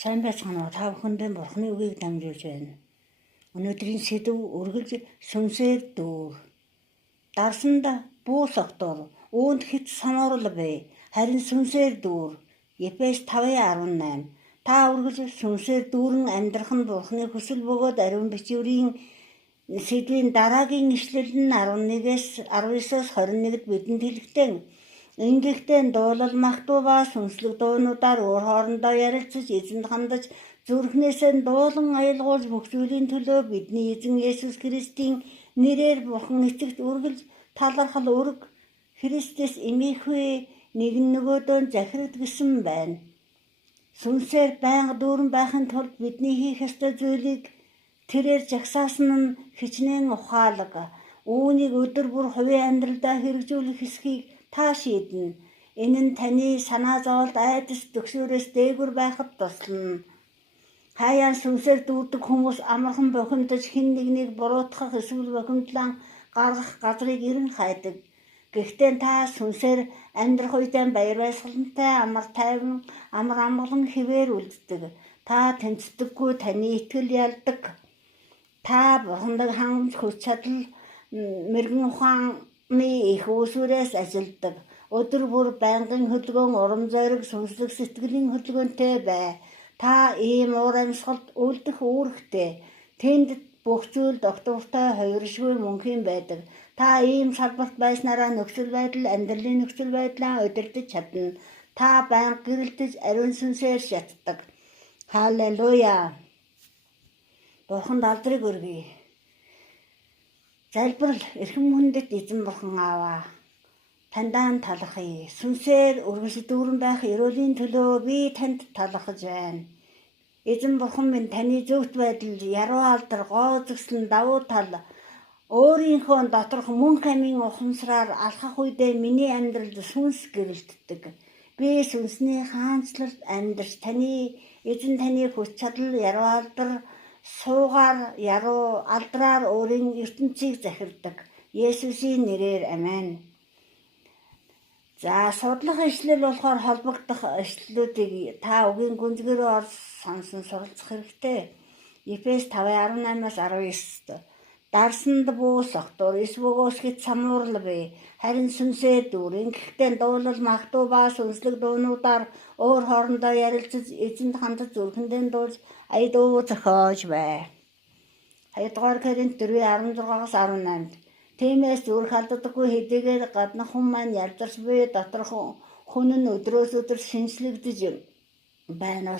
Сайн байцгаана уу? Та бүхэндээ Бурхны үгийг дамжуулж байна. Өнөөдрийн сэдэв үргэлж сүнсээр дүүр. Дарсанд буус октор. Үүнд хэт сануурал бай. Харин сүнсээр дүүр. Ефес 5:18. Та үргэлж сүнсээр дүүрэн амьдрах нь Бурхны хүсэл бөгөөд ариун бичвэрийн сэдвийн дараагийн ишлэл нь 11-ээс 19-с 21-д бидэнд хэлэхдээ ингэхдээ дуулал магтуу ба сүнслэг дуунуудаар өөр хоорондоо ярилцаж эзэнд хандаж зүрхнээсээ дуулан аялгуулж бүх зүйлийн төлөө бидний эзэн Есүс Христийн нэрээр Бурхан эцэгт үргэлж талархал өрг Христэс эмээхүй нэгэн нөгөөдөө захирагдсан байна. Сүнсээр байнга дүүрэн байхын тулд бидний хийх ёстой зүйлийг тэрээр жагсаасан нь хичнээн ухаалаг. Үүнийг өдөр бүр хувийн амьдралдаа хэрэгжүүлэх эсхийг та шийднэ. Энэ нь таны санаа зоволт айдас төгшөөрөөс дээгүр байхад туслана. Хаяан сүнсээр дүүрдэг хүмүүс амархан бухимдаж хэн нэгнийг буруутгах эсвэл бухимдлан гаргах газрыг эрен хайдаг. Гэхдээ та сүнсээр амьдрах үедээ баяр баясгалантай амар тайван амар амгалан хэвээр үлддэг. Та тэнцдэггүй, таны итгэл ялдаг. Та Бурханыг хангамж хүч чадал мэрэгэн ухааны их үүсвэрээс ажилдаг. Өдөр бүр байнгын хөдөлгөөн, урам зориг, сүнслэг сэтгэлийн хөдөлгөөнтэй бай. Та ийм уур амьсгалд үлдэх үүрэгтэй. Тэнд бүх зүйл доктортой хувиршгүй мөнхийн байдаг. Та ийм салбарт байснараа нөхцөл байдал, амьдралын нөхцөл байдлаа удирдах чадна. Та байнга гэрэлтэж ариун сүнсээр шатдаг. Халелуя. Бурханд алдрыг өргөе. Залбирал эрхэм хүндэт эзэн Бурхан Ааваа. Тандаа талархъя. Сүнсээр үргэлж дүүрэн байх эрүүлийн төлөө би танд талархаж байна. Эзэн Бурхан минь таны зөвхт байдал, яруу алдар, гоо зөкслөн, давуу тал өөрийнхөө доторх мөнх амийн ухамсараар алхах үедээ миний амьдралд сүнс гэрэлтдэг. Би сүнсний хаанчлалд амьдарч эзэн таны хүч чадал, яруу алдар, суугаар, яруу алдраар өөрийн ертөнцийг захирдаг. Есүсийн нэрээр амен. За, судлах ишлэл болохоор холбогдох ишлэлүүдийг та үгийн гүнзгийрөө орж сонсон суралцах хэрэгтэй. Ефес 5:18-аас 19-д дарсанд буус октор, эс бөгөөс хэт самуурал бай. Харин сүнсээр дүүр. Ингэхдээ дуулал магтуу ба сүнслэг дуунуудаар өөр хоорондоо ярилцаж эзэнд хандаж зүрхэндээ дуулж аядуу зохиож бай. 2-р Коринт 4:16-аас 18-д Тиймээс зүрх алддаггүй хэдийгээр гаднах хүн маань ялдарч буй доторх хүн нь өдрөөс өдөр шинжлэгдэж байна.